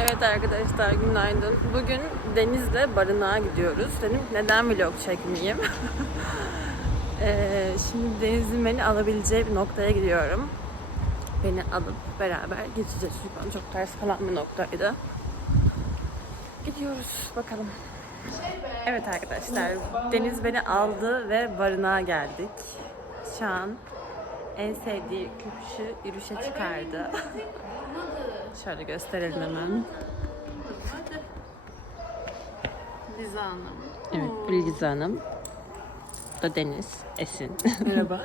Evet arkadaşlar günaydın. Bugün Deniz'le barınağa gidiyoruz. Dedim neden vlog çekmeyeyim? Ee, şimdi Deniz'in beni alabileceği bir noktaya gidiyorum. Beni alıp beraber geçeceğiz. Çünkü bana çok ters kalan bir noktaydı. Gidiyoruz bakalım. Evet arkadaşlar Deniz beni aldı ve barınağa geldik. Şu an en sevdiği köpüşü yürüyüşe çıkardı. Şöyle gösterelim hemen. Liza Hanım. Evet, bu Liza Hanım. Bu da Deniz, Esin. Merhaba.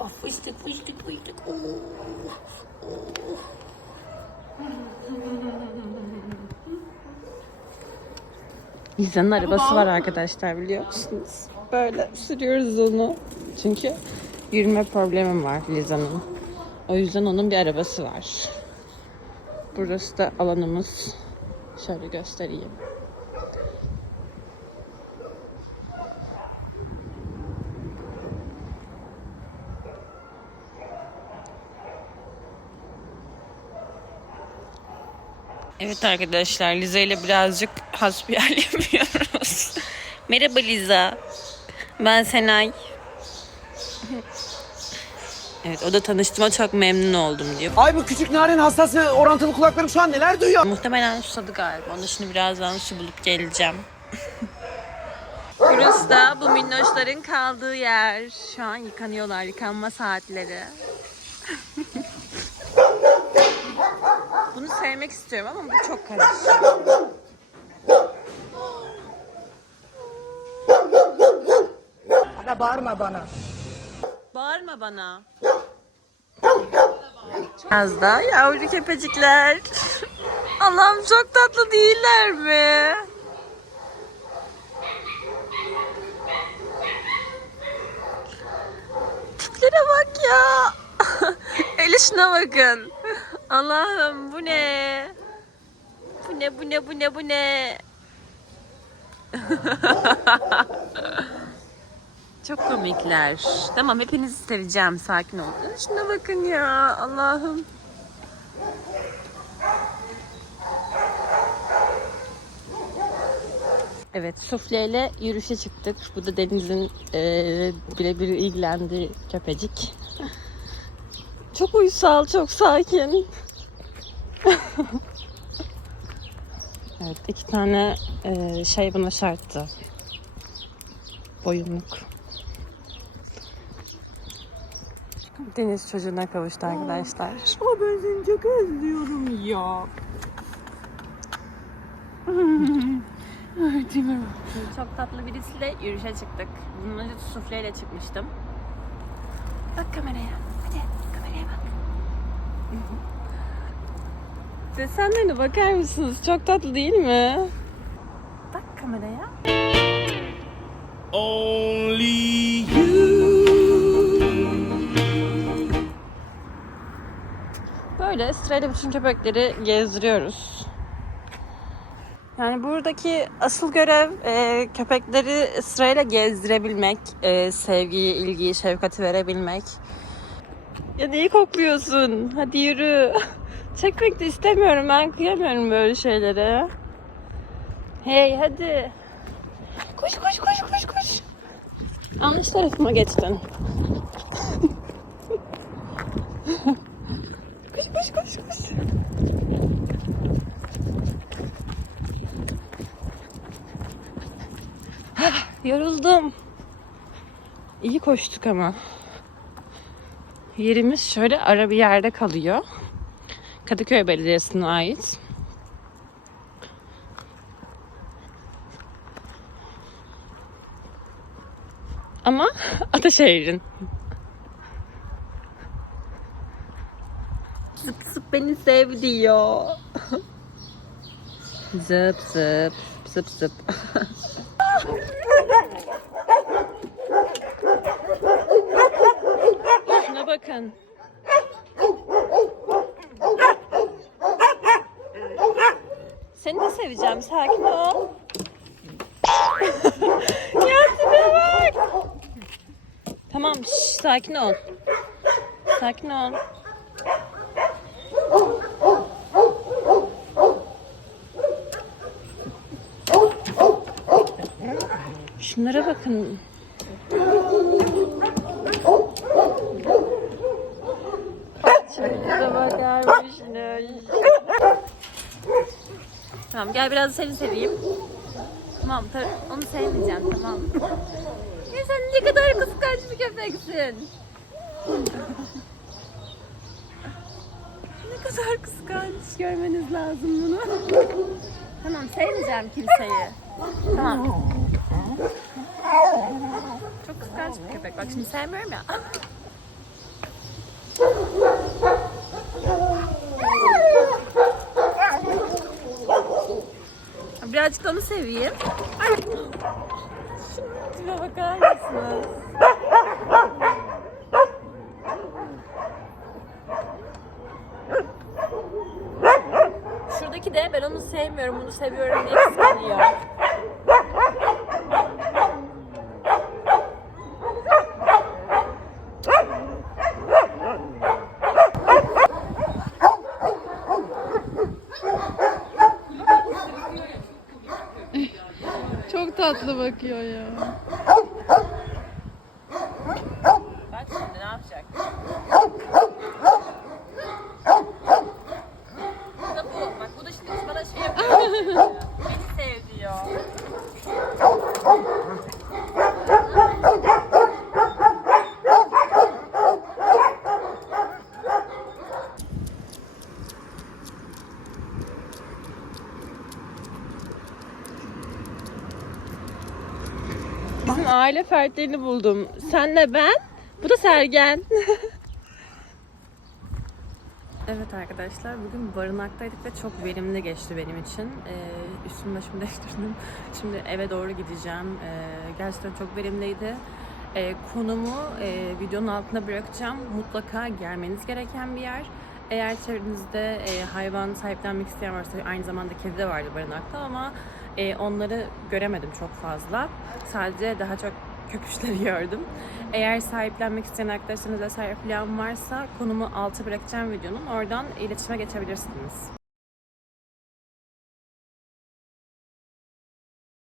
oh, fıştık fıştık fıştık. Oo. Liza'nın arabası var arkadaşlar biliyor musunuz? Böyle sürüyoruz onu. Çünkü yürüme problemim var Liza'nın. O yüzden onun bir arabası var. Burası da alanımız. Şöyle göstereyim. Evet arkadaşlar Liza ile birazcık hasbihal yapıyoruz. Merhaba Liza. Ben Senay. Evet o da tanıştığıma çok memnun oldum diyor. Ay bu küçük narin hassas ve orantılı kulaklarım şu an neler duyuyor? Muhtemelen susadı galiba. Ona şimdi birazdan su bulup geleceğim. Burası da bu minnoşların kaldığı yer. Şu an yıkanıyorlar. Yıkanma saatleri. Bunu sevmek istiyorum ama bu çok karışık. Bağırma bana. Bağırma bana. Az daha yavru köpecikler. Allah'ım çok tatlı değiller mi? Tiplere bak ya. El şuna bakın. Allah'ım bu ne? Bu ne bu ne bu ne bu ne? Çok komikler. Tamam hepinizi seveceğim. Sakin olun. Şuna bakın ya. Allah'ım. Evet, sufleyle yürüyüşe çıktık. Bu da Deniz'in eee birebir ilgilendiği köpecik. Çok uysal, çok sakin. evet, iki tane eee, şey buna şarttı. Boyunluk. Deniz çocuğuna kavuştu arkadaşlar. Ama ben seni çok özlüyorum ya. Ay Timur. Çok tatlı birisiyle yürüyüşe çıktık. Bunun önce sufleyle çıkmıştım. Bak kameraya. Hadi kameraya bak. Desenlerine bakar mısınız? Çok tatlı değil mi? Bak kameraya. Only Böyle sırayla bütün köpekleri gezdiriyoruz. Yani buradaki asıl görev e, köpekleri sırayla gezdirebilmek, e, sevgiyi, ilgiyi, şefkati verebilmek. Ya neyi kokluyorsun? Hadi yürü. Çekmek de istemiyorum. Ben kıyamıyorum böyle şeylere. Hey hadi. Koş koş koş koş koş. Yanlış tarafıma geçtin. koş koş koş koş. Ah, Yoruldum. İyi koştuk ama. Yerimiz şöyle ara bir yerde kalıyor. Kadıköy Belediyesi'ne ait. Ama Ataşehir'in. Zıp zıp beni sev diyor. zıp zıp zıp zıp. Şuna bakın. Seni de seveceğim. Sakin ol. ya tipe bak. Tamam şş, sakin ol. Sakin ol. Şunlara bakın. Şöyle bakarmışsınız. Tamam gel biraz seni seveyim. Tamam onu sevmeyeceğim tamam. Ya sen ne kadar kıskanç bir köpeksin. ne kadar kıskanç. Görmeniz lazım bunu. tamam sevmeyeceğim kimseyi. Tamam. Çok kıskanç bir köpek. Bak şimdi sevmiyorum ya. Birazcık onu seveyim. Şunun tipe bakar mısınız? Şuradaki de ben onu sevmiyorum, bunu seviyorum diye kıskanıyor. Çok tatlı bakıyor ya. Bak şimdi ne yapacak? Bu da bu. Bak bu da şimdi bana şey yapıyor. Beni sev diyor. Bizim aile fertlerini buldum. Senle ben, bu da Sergen. evet arkadaşlar, bugün barınaktaydık ve çok verimli geçti benim için. Ee, üstümü başımı değiştirdim. Şimdi eve doğru gideceğim. Ee, gerçekten çok verimliydi. Ee, konumu e, videonun altına bırakacağım. Mutlaka gelmeniz gereken bir yer. Eğer çevrenizde e, hayvan sahiplenmek isteyen varsa aynı zamanda kedi de vardı barınakta ama e, onları göremedim çok fazla. Sadece daha çok köpüşleri gördüm. Eğer sahiplenmek isteyen arkadaşlarınız vesaire falan varsa konumu altı bırakacağım videonun. Oradan iletişime geçebilirsiniz.